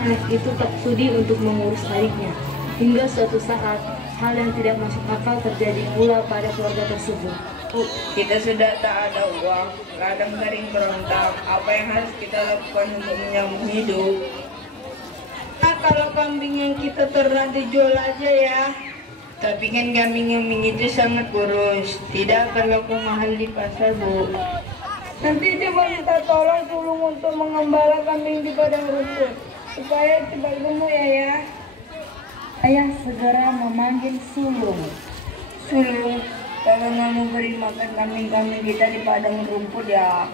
anak itu tak sudi untuk mengurus adiknya. Hingga suatu saat, hal yang tidak masuk akal terjadi pula pada keluarga tersebut. Kita sudah tak ada uang, ladang kering kerontang. Apa yang harus kita lakukan untuk menyambung hidup? Kalau kambing yang kita ternak dijual aja ya. Tapi kan kambing-kambing itu sangat kurus, tidak akan laku mahal di pasar, Bu. Nanti coba minta tolong Sulung untuk mengembala kambing di padang rumput, supaya cepat gemuk ya. Ayah segera memanggil Sulung. Sulung, kalau mau beri makan kambing-kambing kita di padang rumput ya.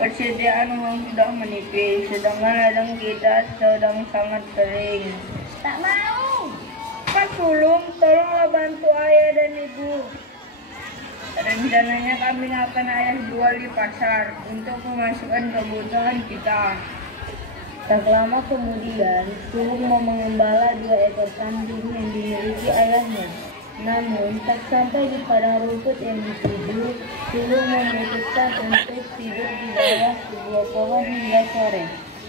Persediaan uang sudah menipis, sedangkan ladang kita sedang sangat kering. Tak mau. Pak Sulung, tolonglah bantu ayah dan ibu. Rencananya kambing akan ayah jual di pasar untuk pemasukan kebutuhan kita. Tak lama kemudian, Sulung mau mengembala 2 ekor kambing yang dimiliki ayahnya. Namun, tak sampai di padang rumput yang dituju, Sulung memutuskan untuk tidur di bawah sebuah pohon hingga sore.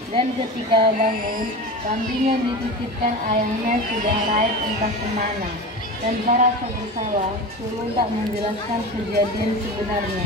Dan ketika bangun, kambing yang dititipkan ayahnya sudah lari entah kemana. Dan merasa bersalah, Sulung tak menjelaskan kejadian sebenarnya.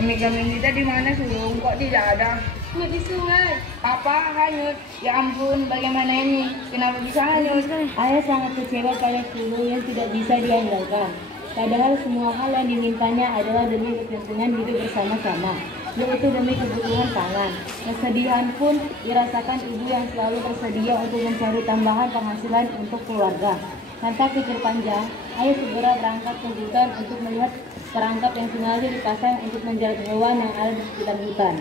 Kambing-kambing kita di mana Sulung? Kok tidak ada? Hanyut di sungai. Apa hanyut? Ya ampun, bagaimana ini? Kenapa bisa hanyut? Ayah sangat kecewa pada Sulung yang tidak bisa diandalkan. Padahal semua hal yang dimintanya adalah demi kepentingan hidup bersama-sama, yaitu demi kebutuhan pangan. Kesedihan pun dirasakan ibu yang selalu bersedia untuk mencari tambahan penghasilan untuk keluarga. Tanpa pikir panjang, ayah segera berangkat ke hutan untuk melihat perangkap yang sengaja dipasang untuk menjaga hewan yang ada di sekitar hutan.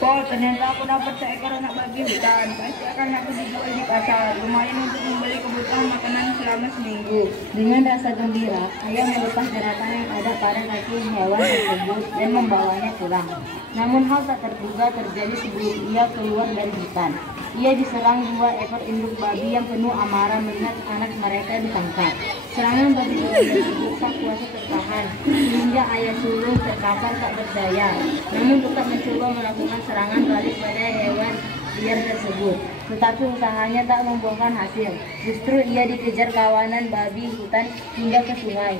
Oh, ternyata aku dapat seekor anak babi hutan. Pasti akan aku dijual di pasar. Lumayan untuk membeli kebutuhan makanan selama seminggu. Dengan rasa gembira, ayah melepas jeratan yang ada pada kaki hewan tersebut dan membawanya pulang. Namun hal tak terduga terjadi sebelum ia keluar dari hutan. Ia diserang 2 ekor induk babi yang penuh amarah melihat anak mereka ditangkap. Serangan babi tersebut tak kuasa tertahan, sehingga ayah Sulung terkapar tak berdaya. Namun tetap mencoba melakukan serangan balik pada hewan liar tersebut. Tetapi usahanya tak membuahkan hasil. Justru ia dikejar kawanan babi hutan hingga ke sungai.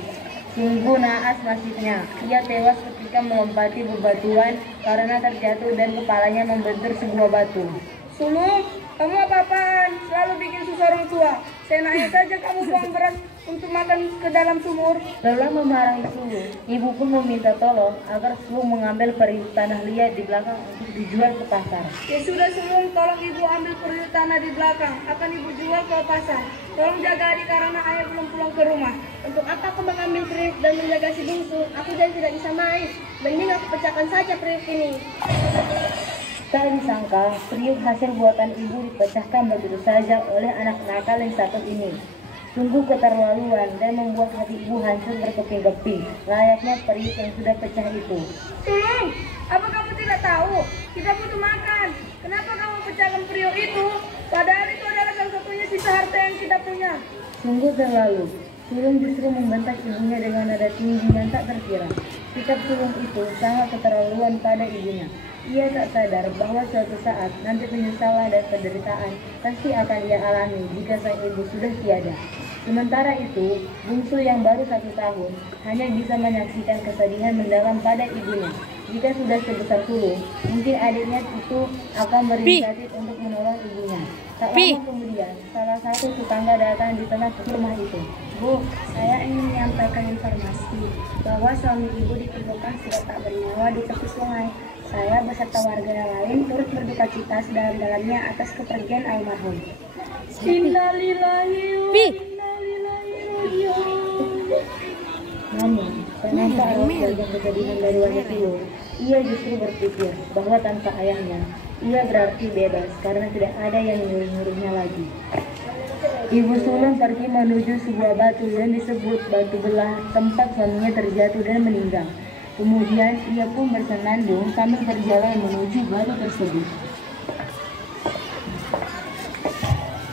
Sungguh naas nasibnya. Ia tewas ketika melompati bebatuan karena terjatuh dan kepalanya membentur sebuah batu. Sulung, kamu apa-apaan? Selalu bikin susah orang tua. Seenaknya saja kamu buang beras untuk makan ke dalam sumur. Lelah memarahi Sulung, ibu pun meminta tolong agar Sulung mengambil periuk tanah liat di belakang untuk dijual ke pasar. Ya sudah Sulung, tolong ibu ambil periuk tanah di belakang. Akan ibu jual ke pasar. Tolong jaga adik karena ayah belum pulang ke rumah. Untuk apa aku mengambil periuk dan menjaga si bungsu? Aku jadi tidak bisa main. Mending aku pecahkan saja periuk ini. Tak disangka, periuk hasil buatan ibu dipecahkan begitu saja oleh anak nakal yang satu ini. Sungguh keterlaluan dan membuat hati ibu hancur berkeping-keping, layaknya periuk yang sudah pecah itu. Sulung, apa kamu tidak tahu? Kita butuh makan. Kenapa kamu pecahkan periuk itu? Padahal itu adalah salah satunya sisa harta yang kita punya. Sungguh terlalu. Sulung justru membentak ibunya dengan nada tinggi yang tak terkira. Sikap Sulung itu sangat keterlaluan pada ibunya. Ia tak sadar bahwa suatu saat nanti penyesalan dan penderitaan pasti akan ia alami jika sang ibu sudah tiada. Sementara itu, bungsu yang baru 1 tahun hanya bisa menyaksikan kesedihan mendalam pada ibunya. Jika sudah sebesar Sulung, mungkin adiknya itu akan berinisiatif untuk menolong ibunya. Tak lama kemudian, salah satu tetangga datang di tengah rumah itu. Bu, saya ingin menyampaikan informasi bahwa suami ibu ditemukan sudah tak bernyawa di tepi sungai. Saya beserta warga lain turut berduka cita sedalam-dalamnya atas kepergian almarhum. Innalillahi wa innalillahi raji'un. Namun, kenapa Rasul dan kesedihan dari wajah Sulung? Ia justru berpikir bahwa tanpa ayahnya, ia berarti bebas karena tidak ada yang nyuruh-nyuruhnya lagi. Ibu Sulung pergi menuju sebuah batu yang disebut batu belah, tempat suaminya terjatuh dan meninggal. Kemudian ia pun bersenandung sambil berjalan menuju batu tersebut.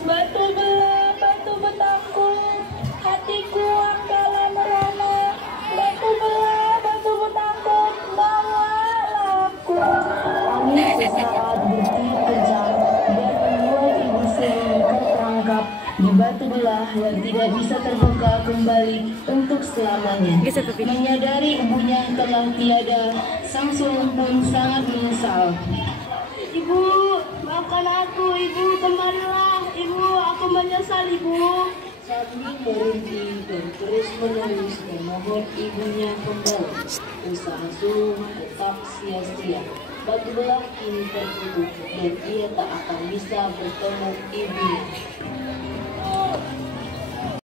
Batu belah, batu betangkung, hatiku angkala merana. Batu belah, batu betangkung, bawalah aku. sesaat bertiup kencang dan membuat ibu Sri terperangkap di batu belah yang tidak bisa terbuka kembali untuk selamanya. Menyadari ibunya telah tiada, sang sulung pun sangat menyesal. Ibu, maafkan aku. Ibu, kembalilah. Ibu, aku menyesal, Ibu. Sambil berhenti dan terus menerus memohon ibunya kembali, usaha sulung tetap sia-sia. Batu belah kini tertutup dan ia tak akan bisa bertemu ibunya.